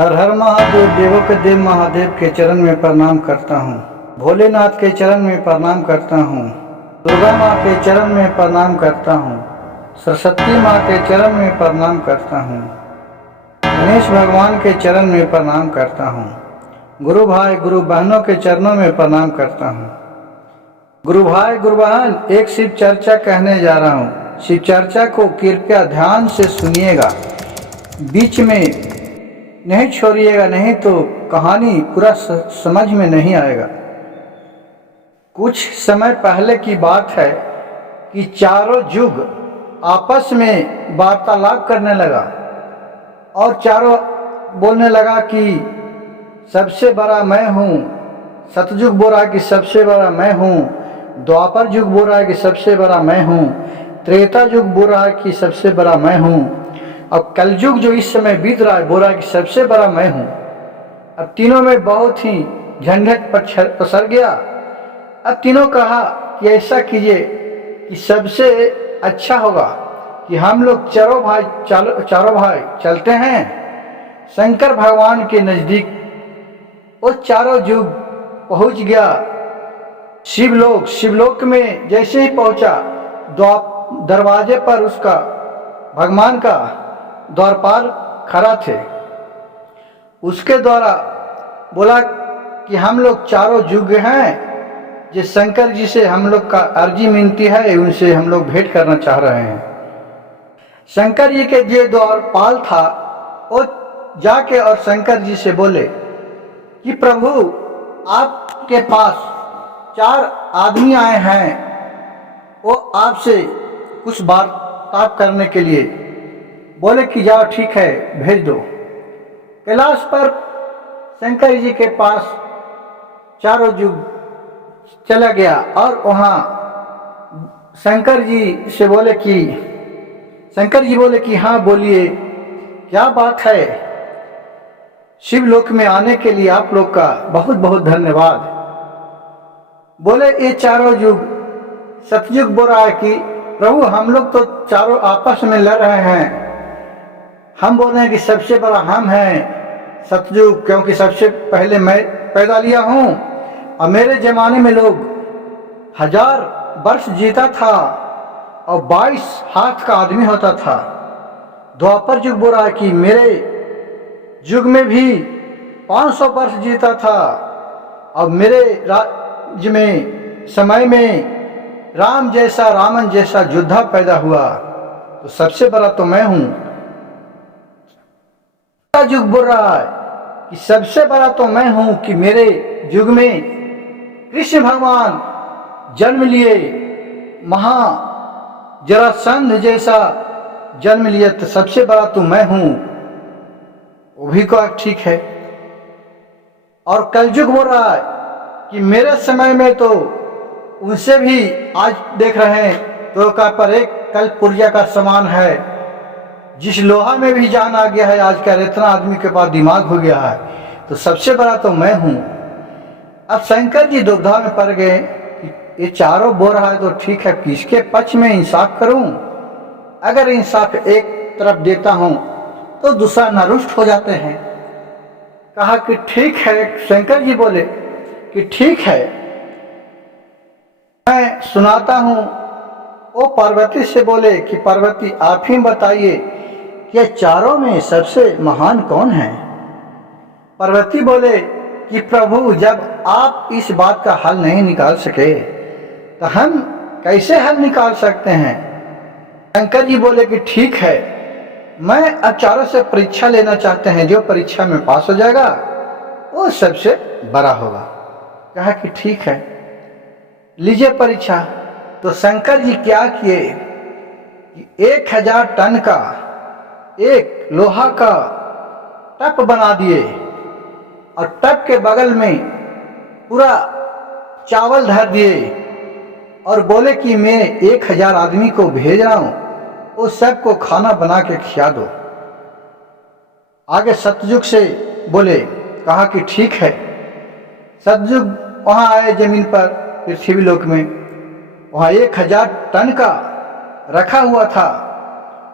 हर हर महादेव, देवों के देव महादेव के चरण में प्रणाम करता हूँ। भोलेनाथ के चरण में प्रणाम करता हूँ। दुर्गा माँ के चरण में प्रणाम करता हूँ। सरस्वती माँ के चरण में प्रणाम करता हूँ। गणेश भगवान के चरण में प्रणाम करता हूँ। गुरु भाई गुरु बहनों के चरणों में प्रणाम करता हूँ। गुरु भाई गुरु बहन, एक शिव चर्चा कहने जा रहा हूँ। शिव चर्चा को कृपया ध्यान से सुनिएगा, बीच में नहीं छोड़िएगा, नहीं तो कहानी पूरा समझ में नहीं आएगा। कुछ समय पहले की बात है कि चारों युग आपस में वार्तालाप करने लगा और चारों बोलने लगा कि सबसे बड़ा मैं हूँ। सतयुग बोल रहा है कि सबसे बड़ा मैं हूँ। द्वापर युग बोल रहा है कि सबसे बड़ा मैं हूँ। त्रेता युग बोल रहा है कि सबसे बड़ा मैं हूँ। अब कलयुग जो इस समय बीत रहा है बोल रहा है कि सबसे बड़ा मैं हूँ। अब तीनों में बहुत ही झंझट पसर गया। अब तीनों कहा कि ऐसा कीजिए कि सबसे अच्छा होगा कि हम लोग चारों भाई चलते हैं शंकर भगवान के नज़दीक। वो चारों युग पहुँच गया शिवलोक में। जैसे ही पहुँचा, दरवाजे पर उसका भगवान का द्वारपाल खड़ा थे। उसके द्वारा बोला कि हम लोग चारों युग हैं, जिस शंकर जी से हम लोग का अर्जी मिनती है, उनसे हम लोग भेंट करना चाह रहे हैं। शंकर जी के जो द्वारपाल था वो जाके और शंकर जी से बोले कि प्रभु, आपके पास 4 आदमी आए हैं, वो आपसे कुछ बात करने के लिए बोले कि जाओ, ठीक है, भेज दो। कैलाश पर शंकर जी के पास चारों युग चला गया और वहाँ शंकर जी बोले कि हाँ बोलिए, क्या बात है। शिवलोक में आने के लिए आप लोग का बहुत बहुत धन्यवाद। बोले ये चारों युग सतयुग बोल रहा है कि प्रभु, हम लोग तो चारों आपस में लड़ रहे हैं। हम बोल रहे हैं कि सबसे बड़ा हम हैं सतयुग, क्योंकि सबसे पहले मैं पैदा लिया हूँ और मेरे जमाने में लोग 1000 वर्ष जीता था और 22 हाथ का आदमी होता था। द्वापर युग बोल रहा है कि मेरे युग में भी 500 वर्ष जीता था और मेरे राज्य में समय में रामन जैसा योद्धा पैदा हुआ, तो सबसे बड़ा तो मैं हूँ। युग बोल रहा है कि सबसे बड़ा तो मैं हूँ कि मेरे युग में कृष्ण भगवान जन्म लिए, जरासंध जैसा जन्म लिए, तो सबसे बड़ा तो मैं हूँ। वो भी कहा ठीक है। और कलयुग बोल रहा है कि मेरे समय में तो उनसे भी आज देख रहे हैं तो का पर एक कल पुर्जा का समान है। जिस लोहा में भी जान आ गया है आजकल, इतना आदमी के पास दिमाग हो गया है, तो सबसे बड़ा तो मैं हूँ। अब शंकर जी दुविधा में पड़ गए कि ये चारों बोल रहा है तो ठीक है, किसके पक्ष में इंसाफ करूं। अगर इंसाफ एक तरफ देता हूं तो दूसरा नारुष्ट हो जाते हैं। कहा कि ठीक है। शंकर जी बोले कि ठीक है, मैं सुनाता हूं। वो पार्वती से बोले कि पार्वती, आप ही बताइए कि चारों में सबसे महान कौन है। पार्वती बोले कि प्रभु, जब आप इस बात का हल नहीं निकाल सके तो हम कैसे हल निकाल सकते हैं। शंकर जी बोले कि ठीक है, मैं अब चारों से परीक्षा लेना चाहते हैं, जो परीक्षा में पास हो जाएगा वो सबसे बड़ा होगा। कहा कि ठीक है, लीजिए परीक्षा। तो शंकर जी क्या किए कि 1000 टन का एक लोहा का टप बना दिए और टप के बगल में पूरा चावल धर दिए और बोले कि मैं 1000 आदमी को भेज रहा हूँ, वो सबको खाना बना के खिला दो। आगे सतयुग से बोले, कहा कि ठीक है। सतयुग वहाँ आए जमीन पर, पृथ्वी लोक में, वहाँ 1000 टन का रखा हुआ था।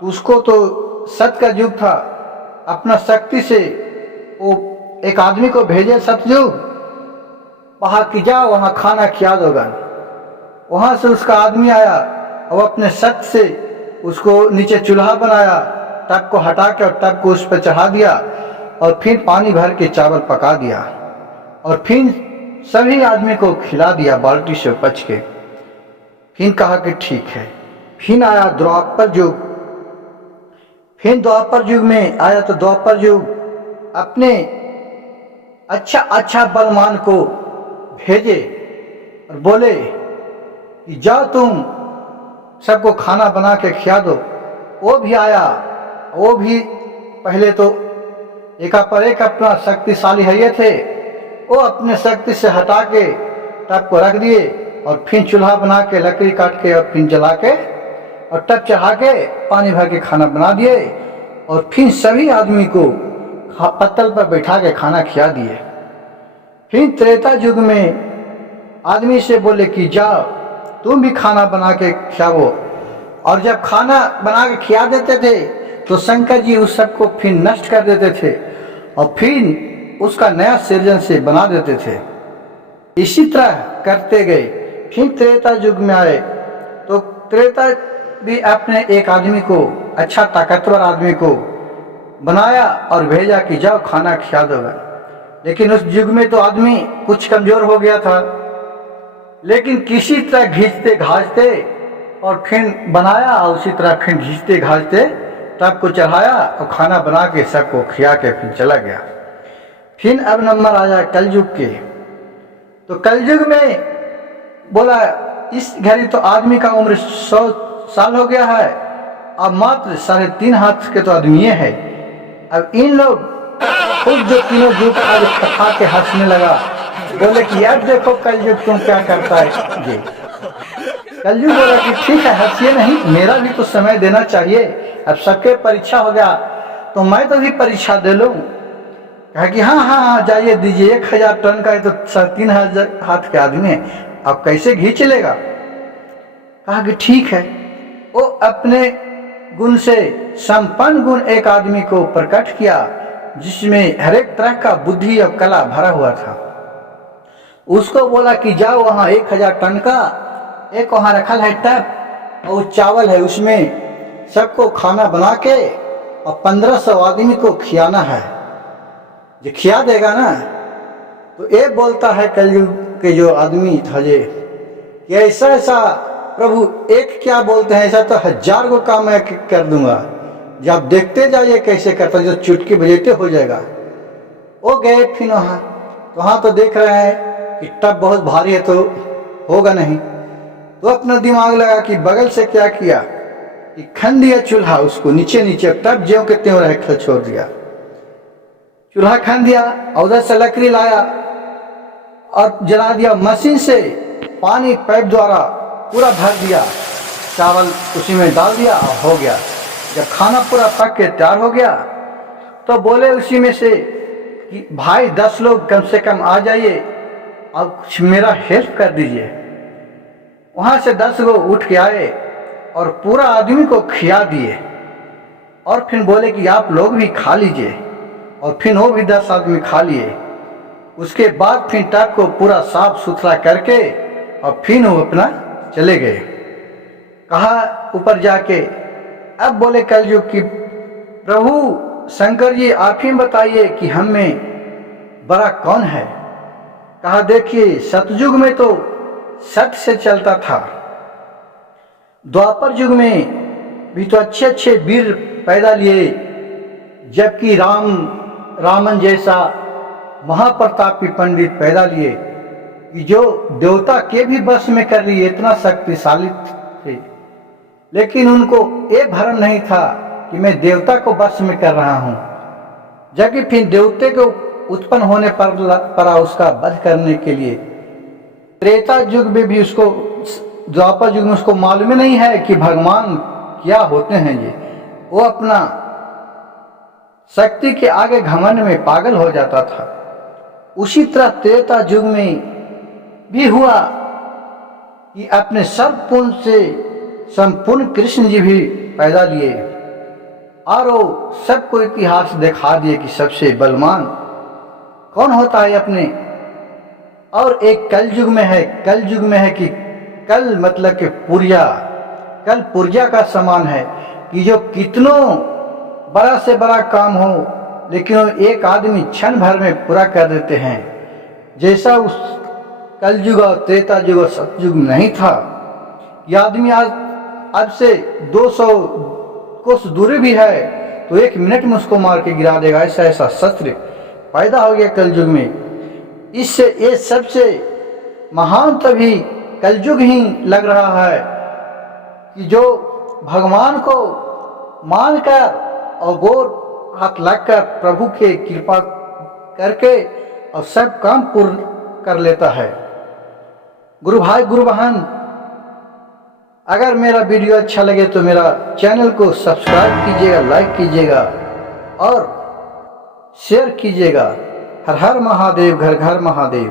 तो उसको तो सत का युग था, अपना शक्ति से वो एक आदमी को भेजे सतयुग, वहाँ कि जाओ वहाँ खाना खिला दोगा। वहाँ से उसका आदमी आया और अपने सत से उसको नीचे चूल्हा बनाया, टब को हटा के और टब को उस पर चढ़ा दिया और फिर पानी भर के चावल पका दिया और फिर सभी आदमी को खिला दिया बाल्टी से उपच के। फिर कहा कि ठीक है। फिर आया द्वापर युग। फिर द्वापर युग में आया तो द्वापर युग अपने अच्छा अच्छा बलवान को भेजे और बोले कि जाओ तुम सबको खाना बना के खिला दो। वो भी आया, वो भी पहले तो एक पर एक अपना शक्तिशाली है ये थे, वो अपने शक्ति से हटा के टब को रख दिए और फिर चूल्हा बना के लकड़ी काट के और फिर जला के और टब चढ़ा के पानी भर के खाना बना दिए और फिर सभी आदमी को पत्तल पर बैठा के खाना खिला दिए। फिर त्रेता युग में आदमी से बोले कि जाओ तुम भी खाना बना के खिलाओ। और जब खाना बना के खिला देते थे तो शंकर जी उस सब को फिर नष्ट कर देते थे और फिर उसका नया सृजन से बना देते थे। इसी तरह करते गए। फिर त्रेता युग में आए तो त्रेता भी अपने एक आदमी को, अच्छा ताकतवर आदमी को बनाया और भेजा कि जाओ खाना खिला दोगा। लेकिन उस युग में तो आदमी कुछ कमजोर हो गया था, लेकिन किसी तरह घींचते घासते और फिर बनाया और उसी तरह फिर घींचते घासते तब को चढ़ाया और खाना बना के सबको खिला के फिर चला गया। फिर अब नंबर आया कलयुग के। तो कलयुग में बोला इस घड़ी तो आदमी का उम्र 100 साल हो गया है, अब मात्र 3.5 हाथ के तो आदमी है। अब इन लोग खुद जो तीनों युग आज खा के हंसने लगा, बोले कि यार देखो कलयुग तुम क्या करता है जी। कलयुग बोला कि ठीक है हंसिए नहीं, मेरा भी तो समय देना चाहिए। अब सबके परीक्षा हो गया तो मैं तो भी परीक्षा दे लूँ। कहा कि हाँ हाँ हाँ जाइए दीजिए, 1000 टन का है तो 3.5 हाथ के आदमी है, अब कैसे घी चलेगा। कहा कि ठीक है। वो अपने गुण से संपन्न गुण एक आदमी को प्रकट किया जिसमें हर एक तरह का बुद्धि और कला भरा हुआ था। उसको बोला कि जाओ वहाँ 1000 टन का एक वहाँ रखल है टब और चावल है, उसमें सबको खाना बना के और 1500 आदमी को खिलाना है। जो खिला देगा ना तो ये बोलता है कलयुग के जो आदमी था जे कि ऐसा ऐसा प्रभु एक क्या बोलते हैं, ऐसा तो 1000 को काम मैं कर दूंगा, जब आप देखते जाइए कैसे करता, जो चुटकी बजेते हो जाएगा। वो गए फिर वहाँ तो देख रहे हैं कि टब बहुत भारी है तो होगा नहीं, तो अपना दिमाग लगा कि बगल से क्या किया कि खन दिया चूल्हा, उसको नीचे नीचे टब ज्यों के त्यों रह कर छोड़ दिया। चूल्हा खन दिया और उधर से लकड़ी लाया और जला दिया। मशीन से पानी पाइप द्वारा पूरा भर दिया, चावल उसी में डाल दिया और हो गया। जब खाना पूरा पक के तैयार हो गया तो बोले उसी में से कि भाई 10 लोग कम से कम आ जाइए और कुछ मेरा हेल्प कर दीजिए। वहाँ से 10 लोग उठ के आए और पूरा आदमी को खिला दिए और फिर बोले कि आप लोग भी खा लीजिए, और फिर वो भी 10 आदमी खा लिए। उसके बाद फिर टब को पूरा साफ सुथरा करके और फिर वो अपना चले गए। कहा ऊपर जाके, अब बोले कलयुग की प्रभु शंकर जी आप ही बताइए कि हम में बड़ा कौन है। कहा देखिए सतयुग में तो सत्य से चलता था, द्वापर युग में भी तो अच्छे अच्छे वीर पैदा लिए, जबकि रामन जैसा महाप्रतापी पंडित पैदा लिए कि जो देवता के भी बस में कर लिए, इतना शक्तिशाली थे। लेकिन उनको ये भ्रम नहीं था कि मैं देवता को बस में कर रहा हूँ, जबकि फिर देवते को उत्पन्न होने पर उसका वध करने के लिए त्रेता युग में भी उसको, द्वापर युग में उसको मालूम ही नहीं है कि भगवान क्या होते हैं। ये वो अपना शक्ति के आगे घमंड में पागल हो जाता था। उसी तरह त्रेता युग में भी हुआ कि अपने सर्वपूर्ण से संपूर्ण कृष्ण जी भी पैदा लिए और वो सबको इतिहास दिखा दिए कि सबसे बलवान कौन होता है अपने। और एक कलयुग में है कि कल मतलब कि पुर्जा, कल पुर्जा का समान है कि जो कितनों बड़ा से बड़ा काम हो लेकिन वो एक आदमी क्षण भर में पूरा कर देते हैं। जैसा उस कलयुग और त्रेता युग और सतयुग में नहीं था। यह आदमी आज से 200 कोस दूरी भी है तो 1 मिनट में उसको मार के गिरा देगा। ऐसा ऐसा शस्त्र पैदा हो गया कलयुग में। इससे ये सबसे महान तभी कलयुग ही लग रहा है कि जो भगवान को मानकर और गोर हाथ लगकर प्रभु के कृपा करके और सब काम पूर्ण कर लेता है। गुरु भाई गुरु बहन, अगर मेरा वीडियो अच्छा लगे तो मेरा चैनल को सब्सक्राइब कीजिएगा, लाइक कीजिएगा और शेयर कीजिएगा। हर हर महादेव, घर घर महादेव।